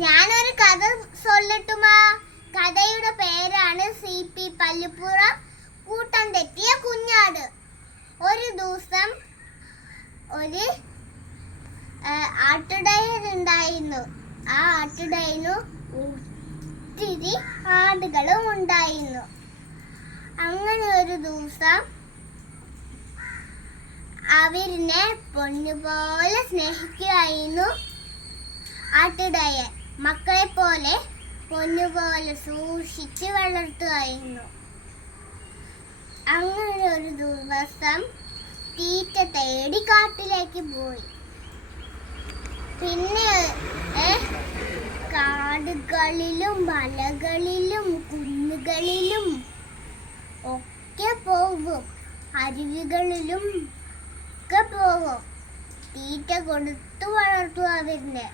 ഞാനൊരു കഥ സൊല്ലട്ടുമാ. കഥയുടെ പേരാണ് സി പി പല്ലുപ്പുറം കൂട്ടം തെറ്റിയ കുഞ്ഞാട്. ഒരു ദിവസം ഒരു ആട്ടുടയൻ ഉണ്ടായിരുന്നു. ആ ആട്ടുടയനു ഒത്തിരി ആടുകളും ഉണ്ടായിരുന്നു. അങ്ങനെ ഒരു ദിവസം അവരിനെ പൊന്നുപോലെ സ്നേഹിക്കുകയായിരുന്നു ആട്ടിടയൻ. മക്കളെ പോലെ പൊന്നുപോലെ സൂക്ഷിച്ച് വളർത്തുകയായിരുന്നു അങ്ങനെ ഒരു ദിവസം തീറ്റ തേടി കാട്ടിലേക്ക് പോയി. പിന്നെ കാടുകളിലും മലകളിലും കുന്നുകളിലും ഒക്കെ പോകും അരുവികളിലും ഒക്കെ പോകും തീറ്റ കൊടുത്തു വളർത്തുക അവരിനെ.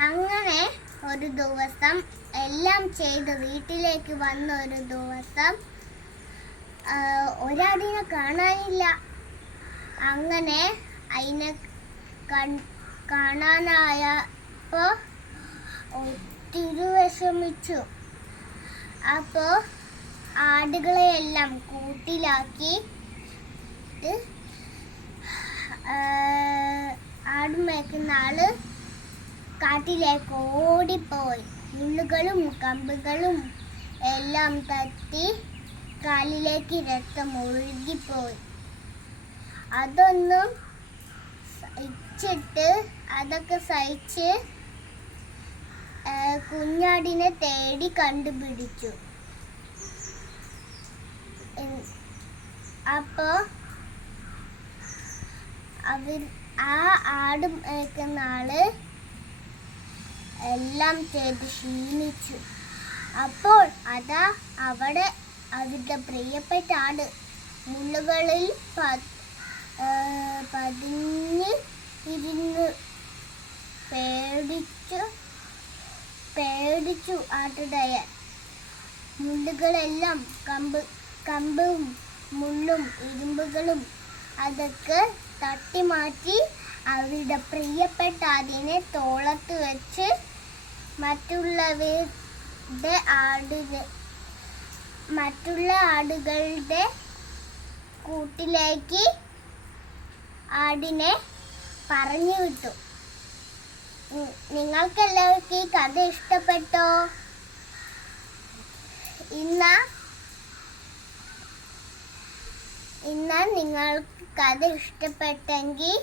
അങ്ങനെ ഒരു ദിവസം എല്ലാം ചെയ്ത് വീട്ടിലേക്ക് വന്ന ഒരു ദിവസം ഒരാടിനെ കാണാനില്ല. അങ്ങനെ അതിനെ കൺ- കാണാനായപ്പോ ഒത്തിരി വിഷമിച്ചു. അപ്പോ ആടുകളെയെല്ലാം കൂട്ടിലാക്കി ആട് മേക്കുന്ന ആൾ കാട്ടിലേക്ക് ഓടിപ്പോയി. മുള്ളുകളും കമ്പുകളും എല്ലാം തട്ടി കാലിലേക്ക് രക്തം ഒഴുകിപ്പോയി. അതൊന്നും സഹിച്ചിട്ട് അതൊക്കെ സഹിച്ച് കുഞ്ഞാടിനെ തേടി കണ്ടുപിടിച്ചു. അപ്പോൾ അപ്പോ അവർ ആ ആട് മേക്കുന്ന ആൾ എല്ലാം ചെയ്ത് ക്ഷീണിച്ചു. അപ്പോൾ അതാ അവിടെ അവരുടെ പ്രിയപ്പെട്ട ആട് മുള്ളുകളിൽ പതിഞ്ഞ് ഇരുന്ന് പേടിച്ചു പേടിച്ചു ആട്ടുടയ മുള്ളുകളെല്ലാം കമ്പ് കമ്പും മുള്ളും ഇരുമ്പുകളും അതൊക്കെ തട്ടി മാറ്റി അവരുടെ പ്രിയപ്പെട്ട അതിനെ തോളത്ത് വെച്ച് മറ്റുള്ളവരുടെ ആടുക മറ്റുള്ള ആടുകളുടെ കൂട്ടിലേക്ക് ആടിനെ പറഞ്ഞു വിട്ടു. നിങ്ങൾക്കെല്ലാവർക്കും ഈ കഥ ഇഷ്ടപ്പെട്ടോ? ഇന്ന ഇന്ന നിങ്ങൾക്ക് കഥ ഇഷ്ടപ്പെട്ടെങ്കിൽ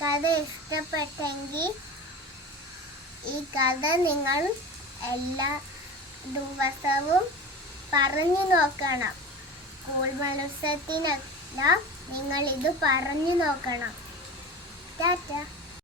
കഥ ഇഷ്ടപ്പെട്ടെങ്കിൽ ഈ കഥ നിങ്ങൾ എല്ലാ ദിവസവും പറഞ്ഞു നോക്കണം. സ്കൂൾ മത്സരത്തിനല്ല നിങ്ങൾ ഇത് പറഞ്ഞു നോക്കണം. ടാറ്റ.